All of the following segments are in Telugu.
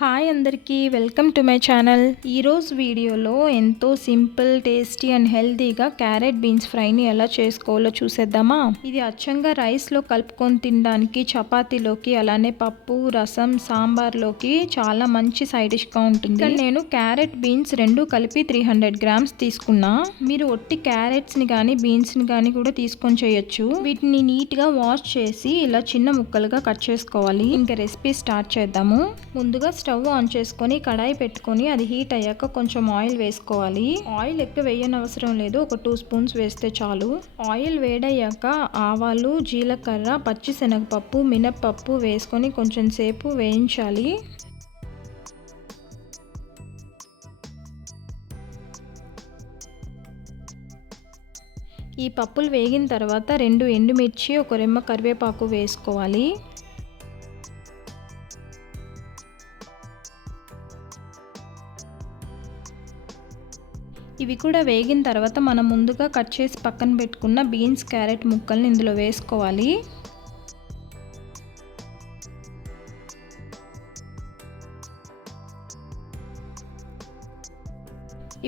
హాయ్ అందరికీ వెల్కమ్ టు మై ఛానల్. ఈరోజు వీడియోలో ఎంతో సింపుల్, టేస్టీ అండ్ హెల్తీగా క్యారెట్ బీన్స్ ఫ్రైని ఎలా చేసుకోవాలో చూసేద్దామా. ఇది అచ్చంగా రైస్లో కలుపుకొని తినడానికి, చపాతీలోకి, అలానే పప్పు, రసం, సాంబార్లోకి చాలా మంచి సైడ్ డిష్గా ఉంటుంది. నేను క్యారెట్ బీన్స్ రెండు కలిపి 300 గ్రామ్స్ తీసుకున్నా. మీరు ఒట్టి క్యారెట్స్ని కానీ బీన్స్ని కానీ కూడా తీసుకొని చేయొచ్చు. వీటిని నీట్గా వాష్ చేసి ఇలా చిన్న ముక్కలుగా కట్ చేసుకోవాలి. ఇంకా రెసిపీ స్టార్ట్ చేద్దాము. ముందుగా స్టవ్ ఆన్ చేసుకొని కడాయి పెట్టుకొని అది హీట్ అయ్యాక కొంచెం ఆయిల్ వేసుకోవాలి. ఆయిల్ ఎక్కువ వేయనవసరం లేదు, ఒక 2 స్పూన్స్ వేస్తే చాలు. ఆయిల్ వేడయ్యాక ఆవాలు, జీలకర్ర, పచ్చిశనగపప్పు, మినప్పప్పు వేసుకొని కొంచెం సేపు వేయించాలి. ఈ పప్పులు వేగిన తర్వాత 2 ఎండుమిర్చి, ఒక రెమ్మ కరివేపాకు వేసుకోవాలి. ఇవి కూడా వేగిన తర్వాత మనం ముందుగా కట్ చేసి పక్కన పెట్టుకున్న బీన్స్, క్యారెట్ ముక్కల్ని ఇందులో వేసుకోవాలి.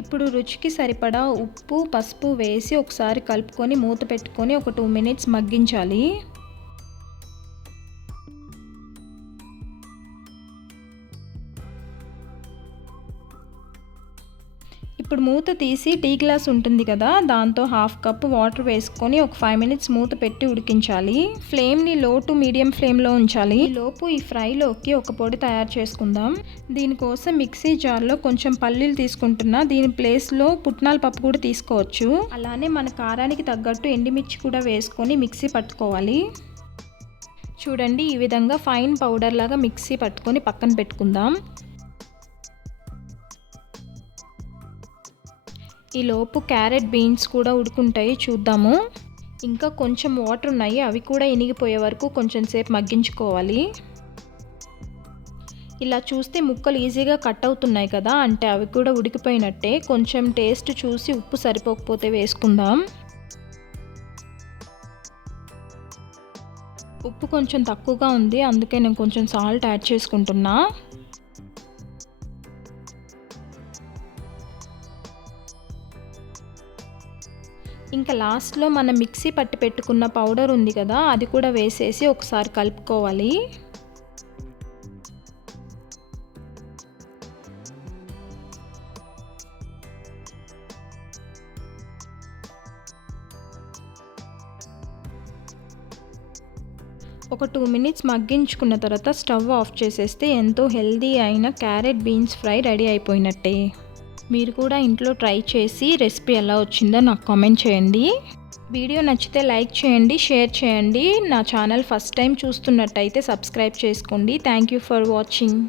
ఇప్పుడు రుచికి సరిపడా ఉప్పు, పసుపు వేసి ఒకసారి కలుపుకొని మూత పెట్టుకొని ఒక 2 మినిట్స్ మగ్గించాలి. ఇప్పుడు మూత తీసి టీ గ్లాస్ ఉంటుంది కదా, దాంతో 1/2 కప్ వాటర్ వేసుకొని ఒక 5 మినిట్స్ మూత పెట్టి ఉడికించాలి. ఫ్లేమ్ని లో టు మీడియం ఫ్లేమ్లో ఉంచాలి. లోపు ఈ ఫ్రైలోకి ఒక పొడి తయారు చేసుకుందాం. దీనికోసం మిక్సీ జార్లో కొంచెం పల్లీలు తీసుకుంటున్నా. దీని ప్లేస్లో పుట్నాల పప్పు కూడా తీసుకోవచ్చు. అలానే మన కారానికి తగ్గట్టు ఎండుమిర్చి కూడా వేసుకొని మిక్సీ పట్టుకోవాలి. చూడండి, ఈ విధంగా ఫైన్ పౌడర్ లాగా మిక్సీ పట్టుకొని పక్కన పెట్టుకుందాం. ఈ లోపు క్యారెట్ బీన్స్ కూడా ఉడుకుంటాయి, చూద్దాము. ఇంకా కొంచెం వాటర్ ఉన్నాయి, అవి కూడా ఇనిగిపోయే వరకు కొంచెం సేపు మగ్గించుకోవాలి. ఇలా చూస్తే ముక్కలు ఈజీగా కట్ అవుతున్నాయి కదా, అంటే అవి కూడా ఉడికిపోయినట్టే. కొంచెం టేస్ట్ చూసి ఉప్పు సరిపోకపోతే వేసుకుందాం. ఉప్పు కొంచెం తక్కువగా ఉంది, అందుకే నేను కొంచెం సాల్ట్ యాడ్ చేసుకుంటున్నా. ఇంకా లాస్ట్లో మనం మిక్సీ పట్టి పెట్టుకున్న పౌడర్ ఉంది కదా, అది కూడా వేసేసి ఒకసారి కలుపుకోవాలి. ఒక 2 మినిట్స్ మగ్గించుకున్న తర్వాత స్టవ్ ఆఫ్ చేసేస్తే ఎంతో హెల్తీ అయిన క్యారెట్ బీన్స్ ఫ్రై రెడీ అయిపోయినట్టే. మీరు కూడా ఇంట్లో ట్రై చేసి రెసిపీ ఎలా వచ్చిందో నాకు కామెంట్ చేయండి. వీడియో నచ్చితే లైక్ చేయండి, షేర్ చేయండి. నా ఛానల్ ఫస్ట్ టైం చూస్తున్నట్టయితే సబ్స్క్రైబ్ చేసుకోండి. Thank you for watching.